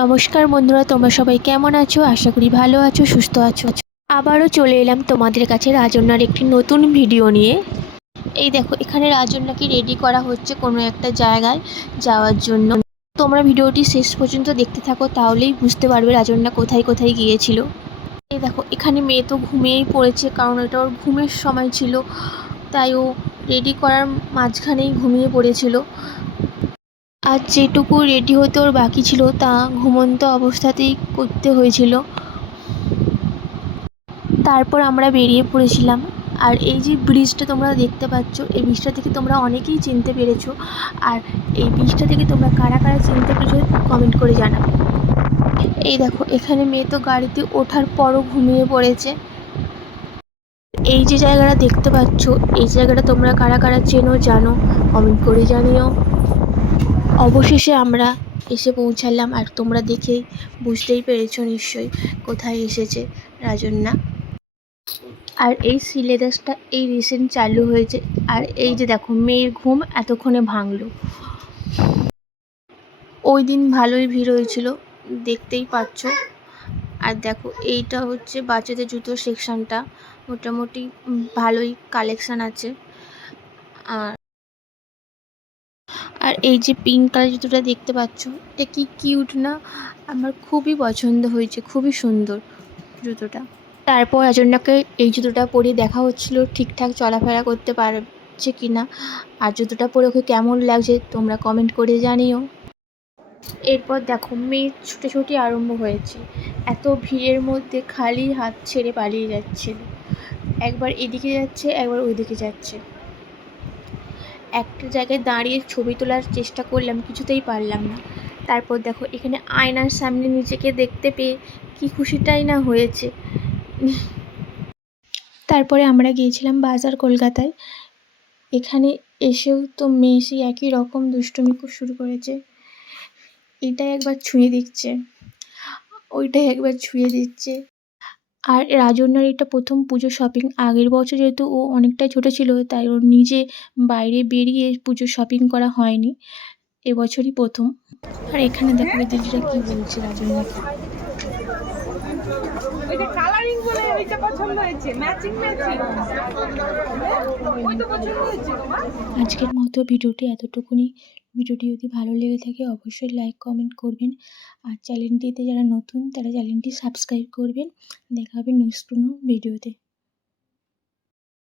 নমস্কার বন্ধুরা, তোমরা সবাই কেমন আছো? আশা করি ভালো আছো, সুস্থ আছো। আবারও চলে এলাম তোমাদের কাছে রাজন্যার একটি নতুন ভিডিও নিয়ে। এই দেখো, এখানে রাজন্যাকে রেডি করা হচ্ছে কোনো একটা জায়গায় যাওয়ার জন্য। তোমরা ভিডিওটি শেষ পর্যন্ত দেখতে থাকো, তাহলেই বুঝতে পারবে রাজন্যা কোথায় কোথায় গিয়েছিল। এই দেখো, এখানে মেয়ে তো ঘুমিয়েই পড়েছে, কারণ এটা ওর ঘুমের সময় ছিল, তাই ও রেডি করার মাঝখানেই ঘুমিয়ে পড়েছিল। আর যেটুকু রেডি হতে ওর বাকি ছিল তা ঘুমন্ত অবস্থাতেই করতে হয়েছিল। তারপর আমরা বেরিয়ে পড়েছিলাম। আর এই যে ব্রিজটা তোমরা দেখতে পাচ্ছ, এই ব্রিজটা থেকে তোমরা অনেকেই চিনতে পেরেছো। আর এই ব্রিজটা থেকে তোমরা কারা কারা চিনতে পেরেছো কমেন্ট করে জানাবে। এই দেখো, এখানে মেয়ে তো গাড়িতে ওঠার পরও ঘুমিয়ে পড়েছে। এই যে জায়গাটা দেখতে পাচ্ছ, এই জায়গাটা তোমরা কারা কারা চেনো জানো কমেন্ট করে জানিও। অবশেষে আমরা এসে পৌঁছালাম, আর তোমরা দেখেই বুঝতেই পেরেছো নিশ্চয়ই কোথায় এসেছে রাজন্যা। আর এই সিলেবাসটা এই রিসেন্ট চালু হয়েছে। আর এই যে দেখো, মেয়ের ঘুম এতক্ষণে ভাঙলো। ওই দিন ভালোই ভিড় হয়েছিল, দেখতেই পাচ্ছ। আর দেখো, এইটা হচ্ছে বাচ্চাদের জুতোর সেকশনটা, মোটামুটি ভালোই কালেকশান আছে। আর এই যে পিঙ্ক কালার জুতোটা দেখতে পাচ্ছ, এটা কি কিউট না? আমার খুবই পছন্দ হয়েছে, খুবই সুন্দর জুতোটা। তারপর রাজন্যাকে এই জুতোটা পরে দেখা হচ্ছিল ঠিকঠাক চলাফেরা করতে পারছে কি না, আর জুতোটা পরে ওকে কেমন লাগছে তোমরা কমেন্ট করে জানিও। এরপর দেখো, মেয়ের ছুটোছুটি আরম্ভ হয়েছে। এত ভিড়ের মধ্যে খালি হাত ছেড়ে পালিয়ে যাচ্ছিল, একবার এদিকে যাচ্ছে একবার ওইদিকে যাচ্ছে। একটা জায়গায় দাঁড়িয়ে ছবি তোলার চেষ্টা করলাম, কিছুতেই পারলাম না। তারপর দেখো, এখানে আয়নার সামনে নিজেকে দেখতে পেয়ে কি খুশিটাই না হয়েছে। তারপরে আমরা গিয়েছিলাম বাজার কলকাতায়। এখানে এসেও তো মেয়ে সেই একই রকম দুষ্টুমি শুরু করেছে। এটাই একবার ছুঁয়ে দিচ্ছে, ওইটাই একবার ছুঁয়ে দিচ্ছে। আর রাজন্যার এটা প্রথম পুজো শপিং। আগের বছর যেহেতু ও অনেকটাই ছোটো ছিল, তাই ওর নিজে বাইরে বেরিয়ে পুজো শপিং করা হয়নি, এবছরই প্রথম। আর এখানে দেখো দিদিরা কি বলছে রাজন্যাকে। আজকের মতো ভিডিওটি এতটুকুনি। ভিডিওটি যদি ভালো লেগে থাকে অবশ্যই লাইক কমেন্ট করবেন, আর চ্যানেলটিতে যারা নতুন তারা চ্যানেলটি সাবস্ক্রাইব করবেন। দেখা হবে নেক্সট কোনো ভিডিওতে।